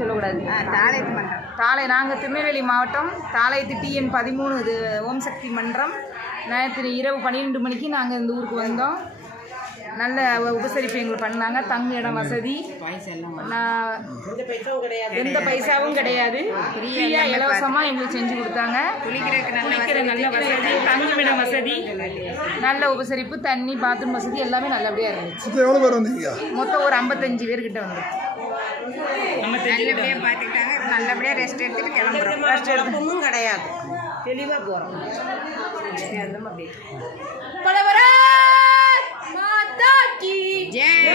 சொல்லக்கூடாது. தாளையத்து மன்றம். நாங்கள் திருநெல்வேலி மாவட்டம் தாளையத்து TN 13 இது ஓம் சக்தி மன்றம். நேற்று இரவு 12 மணிக்கு நாங்கள் இந்த ஊருக்கு வந்தோம். நல்ல உபசரிப்பு எங்களுக்கு பண்ணாங்க. தங்கு இடம் வசதி, எந்த பைசாவும் கிடையாது, ஃப்ரீயாக இலவசமாக எங்களுக்கு செஞ்சு கொடுத்தாங்க. குளிக்கிற நல்ல வசதி, தங்குமிடம் வசதி, நல்ல உபசரிப்பு, தண்ணி, பாத்ரூம் வசதி எல்லாமே நல்லபடியாக இருந்துச்சு. மொத்தம் ஒரு 55 பேர்கிட்ட வந்து நல்லபடியாக பார்த்துக்கிட்டாங்க. நல்லபடியாக ரெஸ்ட் எடுத்துட்டு கிளம்புறோம். ரெஸ்ட் எடுப்பமும் கிடையாது, தெளிவாக போகிறோம். பலவர மாதா கி ஜெய்.